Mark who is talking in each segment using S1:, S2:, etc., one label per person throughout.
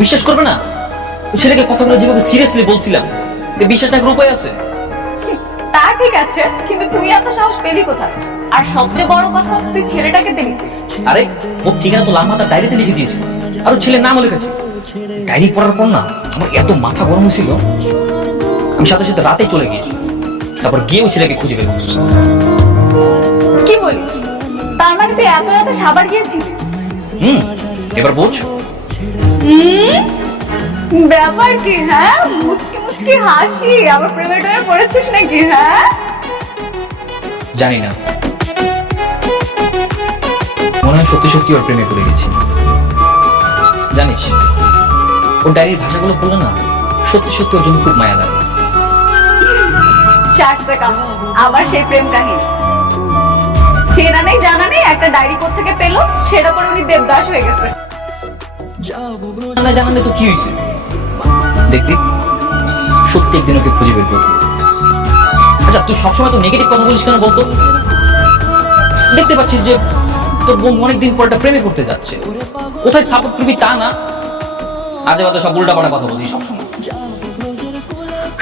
S1: বিশ্বাস করবে না? ছেলেকে কথাগুলো যেভাবে সিরিয়াসলি বলছিলাম বিশ্বাসটা একটা উপায় আছে?
S2: তা ঠিক আছে কিন্তু তুই এত সাহস পেলি কোথায়? আর সবচেয়ে বড় কথা তুই ছেলেটাকে পেলি
S1: আরে ওর ঠিকানা তো লাম্বা তার ডায়েরিতে লিখে দিয়েছিল আর ছেলের নামও লিখেছে ডায়েরি পড়ার পর না আমার এত মাথা গরম হয়েছিল আমি সাথে সাথে রাতে চলে গিয়েছি। তারপর গিয়ে ওই ছেলেকে খুঁজে বের
S2: কি বলিস? তার মানে তুই এত রাতে সাবার গিয়েছিস
S1: হুম এবার বোঝ।
S2: ব্যাপার কি হ্যাঁ? মুচকি মুচকি হাসি আবার প্রেমে টেমে পড়েছিস নাকি হ্যাঁ?
S1: জানি না। মনে হয় সত্যি সত্যি ওর প্রেমে পড়ে গেছি। জানিস ওর ডায়েরির ভাষাগুলো বললে না সত্যি সত্যি ওর জন্য খুব মায়া লাগে।
S2: আবার সেই প্রেম কাহিনী। চেনা নেই জানা নেই একটা ডায়েরি থেকে পেল সেটা পরে উনি দেবদাস হয়ে গেছে।
S1: জানা জানালে তো কি হয়েছে? দেখবি সত্যি একদিন ওকে খুঁজে বের করবি। আচ্ছা তুই সবসময় তো নেগেটিভ কথা বলিস কেন বলতো? দেখতে পাচ্ছিস যে তোর বন্ধু অনেকদিন পর একটা প্রেমে করতে যাচ্ছে। কোথায় সাপোর্ট করবি তা না। আজে বাজে সব উল্টা পাল্টা কথা বলছিস সবসময়।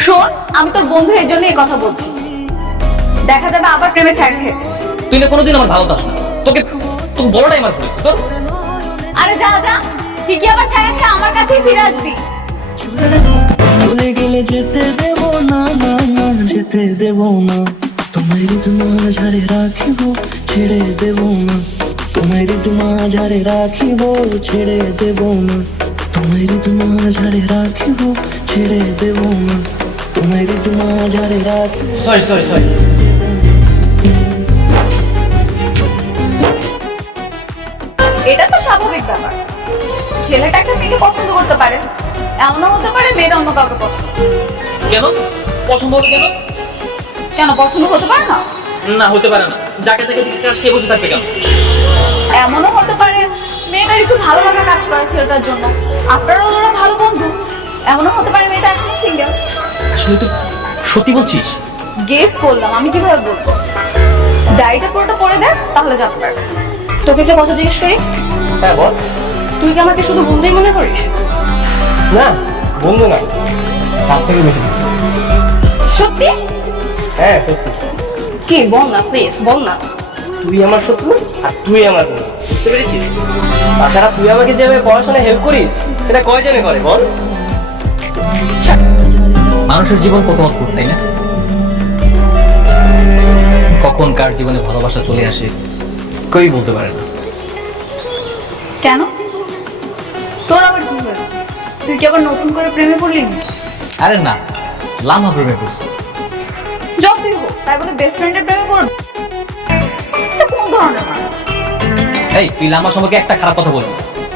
S2: শোন আমি তোর বন্ধু এই জন্য এই কথা বলছি। দেখা যাবে আবার প্রেমে ছাড় খেয়েছিস
S1: তুই না কোনোদিন আমার ভালো চাস না। তোকে তোকে বড়টাই আমার করেছে। তোর
S2: আরে যা যা। ঠিকই আবার ছায়া খেয়ে আমার কাছেই ফিরে আসবি।
S3: চলে গেলে যেতে দেব না না না যেতে দেব না। তোমার তোমার ঝাড়ে রাখিব ছেড়ে দেব না। তোমার তোমার ঝাড়ে রাখিব ছেড়ে দেব না। তোমার তোমার ঝাড়ে রাখিব ছেড়ে দেব না। তোমার তোমার ঝাড়ে রাখিব
S1: সরি সরি সরি
S2: এটা তো স্বাভাবিক ব্যাপার। ছেলেটা একটা মেয়েকে পছন্দ করতে পারে? এমনও হতে পারে মেয়েটা অন্য কাউকে পছন্দ
S1: কেন? পছন্দ হবে কেন?
S2: কেন পছন্দ হতে পারে না?
S1: না হতে পারে না। যাকে তাকে কাজ খেয়ে বসে থাকবে কেন?
S2: এমনও হতে পারে মেয়েটার একটু ভালো লাগা কাজ করে ছেলেটার জন্য। আপনার ওরা ভালো বন্ধু। এমনও হতে পারে মেয়েটা এখনও সিঙ্গেল
S1: আসলে তুই সত্যি বলছিস?
S2: গেস করলাম আমি কীভাবে বলব? ডায়েরিটা পুরোটা পড়ে দে তাহলে জানতে পারবে। তোকে একটা কথা জিজ্ঞেস করি?
S4: হ্যাঁ বল।
S2: তুই কি আমাকে শুধু বন্ধুই মনে করিস?
S4: না বন্ধু না। তার থেকে বেশি কিছু।
S2: সত্যি?
S4: হ্যাঁ সত্যি।
S2: কি বল না প্লিজ বল না।
S4: তুই আমার শত্রু আর তুই আমার বন্ধু। বুঝতে পেরেছিস তাছাড়া তুই আমাকে যেভাবে পড়াশোনায় হেল্প করিস সেটা কয়জনে করে বল?
S1: মানুষের জীবন কত অদ্ভুত তাই না? কখন কার জীবনে ভালোবাসা চলে আসে কেউই বলতে পারে না।
S2: কেন? তোর আবার কি হয়েছে? তুই কি আবার নতুন করে প্রেমে পড়লি
S1: আরে না লামা প্রেমে পড়ছে।
S2: যতই হোক তাই বলে বেস্ট ফ্রেন্ডের প্রেমে পড়বি? কোন ধরনের
S1: এই তুই লামা সম্পর্কে একটা খারাপ কথা বলবি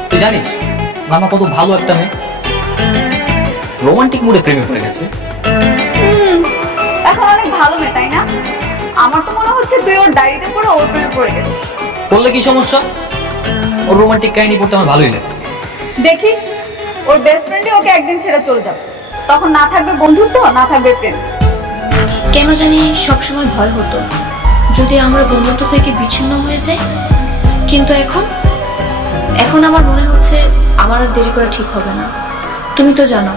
S1: তুই জানিস লামা কত ভালো একটা মেয়ে? রোমান্টিক মুডে প্রেমে পড়ে গেছে।
S2: এখন অনেক ভালো মেয়ে তাই না? আমার তো মনে হচ্ছে তুই ওর ডায়েরিতে পড়ে ওর প্রেমে পড়ে গেছিস।
S1: বললে কি সমস্যা? ওর রোমান্টিক কাহিনী পড়তে আমার ভালোই লাগে।
S2: দেখিস, ওর বেস্ট ফ্রেন্ডই ওকে একদিন ছেড়ে চলে যাবে। তখন না থাকবে বন্ধুত্ব, না থাকবে প্রেম।
S5: কেন জানি সবসময় ভয় হতো। যদি আমরা বন্ধুত্ব থেকে বিচ্ছিন্ন হয়ে যাই কিন্তু এখন এখন আমার মনে হচ্ছে আমার আর দেরি করা ঠিক হবে না। তুমি তো জানো,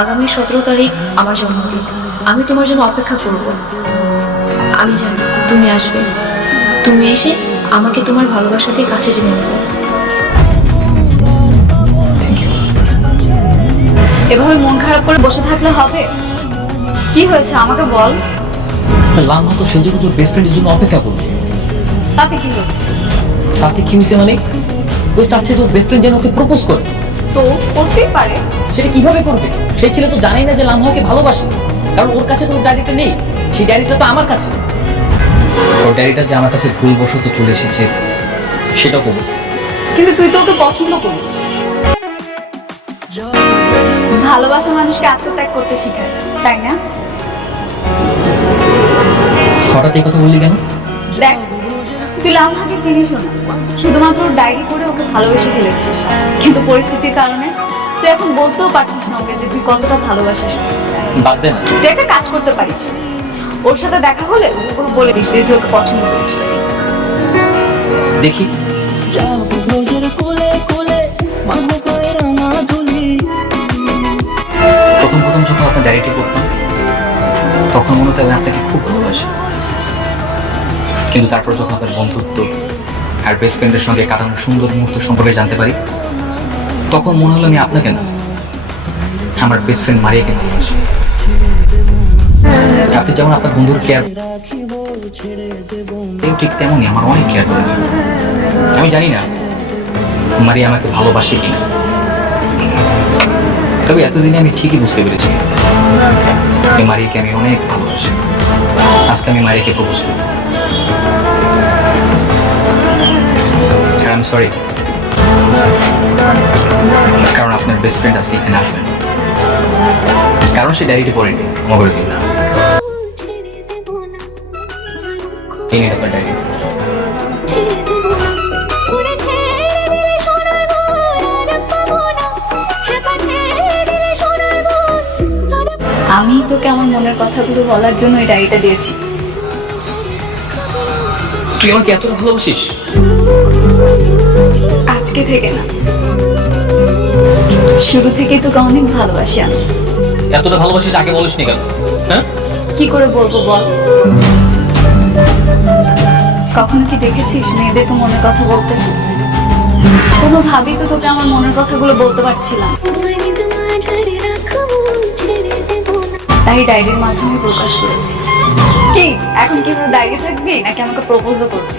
S5: আগামী সতেরো তারিখ আমার জন্মদিন। আমি তোমার জন্য অপেক্ষা করব। আমি জানি তুমি আসবে। তুমি এসে আমাকে তোমার ভালোবাসা দিয়ে কাছে টেনে নেবে।
S2: এভাবে মন খারাপ করে বসে থাকলে হবে? কি হয়েছে? আমাকে বল।
S1: লামা তো সেই জন্য তোর বেস্ট ফ্রেন্ডের জন্য অপেক্ষা করবে
S2: তাতে কি হয়েছে?
S1: তাতে কি হয়েছে মানে? ওই চাচ্ছে তোর বেস্ট ফ্রেন্ড যেন ওকে প্রপোজ করে।
S2: তো করতেই পারে।
S1: সেটা কীভাবে করবে? সেই ছেলে তো জানেই না যে লামহা ওকে ভালোবাসে। কারণ ওর কাছে তো ওর ডায়েরিটা নেই। সেই ডায়েরিটা তো আমার কাছে। ওর ডায়েরিটা যে আমার কাছে ভুলবশত চলে এসেছে সেটা করব।
S2: কিন্তু তুই তো ওকে পছন্দ করিস ভালোবাসা মানুষকে আত্মত্যাগ করতে শেখায় তাই না?
S1: হঠাৎ এই কথা বললি কেন?
S2: দেখ তুই লামহাকে চিনিস না। শুধুমাত্র ডায়েরি পড়ে ওকে ভালোবেসে ফেলেছিস। কিন্তু পরিস্থিতির কারণে তুই এখন বলতেও পারছিস না ওকে যে তুই কতটা ভালোবাসিস।
S1: বাদ দে না।
S2: তুই একটা কাজ করতে পারিস। ওর সাথে দেখা হলে ওকে বলে দিস যে তুই ওকে পছন্দ করিস।
S1: দেখি। আপনার ডায়েরিটি পড়তাম তখন মনে হতো আমি আপনাকে খুব ভালোবাসি। কিন্তু তারপর যখন আপনার বন্ধুত্ব আর বেস্ট ফ্রেন্ডের সঙ্গে কাটানো সুন্দর মুহূর্ত সম্পর্কে জানতে পারি, তখন মনে হলো আমি আপনাকে না, আমার বেস্ট ফ্রেন্ড মারিয়াকে ভালোবাসি। আপনি যেমন আপনার বন্ধুর কেয়ার ঠিক তেমনই আমার অনেক কেয়ার করে আমি জানি না মারিয়া আমাকে ভালোবাসে কিনা। তবে এতদিনে আমি ঠিকই বুঝতে পেরেছি। যে মারিয়াকে আমি অনেক ভালোবাসি। আজকে আমি মারিয়াকে প্রপোজ করব। আর সরি কারণ আপনার বেস্ট ফ্রেন্ড আজকে এখানে আসবেন কারণ সে ডায়েরিটি পড়েনি, মোবাইল দিন এই নিয়ে আপনার
S2: আমি তোকে আমার মনের কথাগুলো বলার জন্য এই ডায়েরিটা দিয়েছি।
S1: তুই আমাকে এতটা ভালোবাসিস?
S2: আজকে থেকে না। শুরু থেকে তোকে অনেক ভালোবাসি আমি।
S1: এতটা ভালোবাসিস আগে বলিসনি কেন? হ্যাঁ?
S2: কি করে বলব বল? কখনো কি দেখেছিস মেয়েদেরকে মনের কথা বলতে? কোনোভাবেই তো তোকে আমার মনের কথাগুলো বলতে পারছিলাম। তাই ডায়েরির মাধ্যমে প্রকাশ করেছি। কি? এখন কি ডায়েরি থাকবি? নাকি আমাকে প্রপোজও করবি?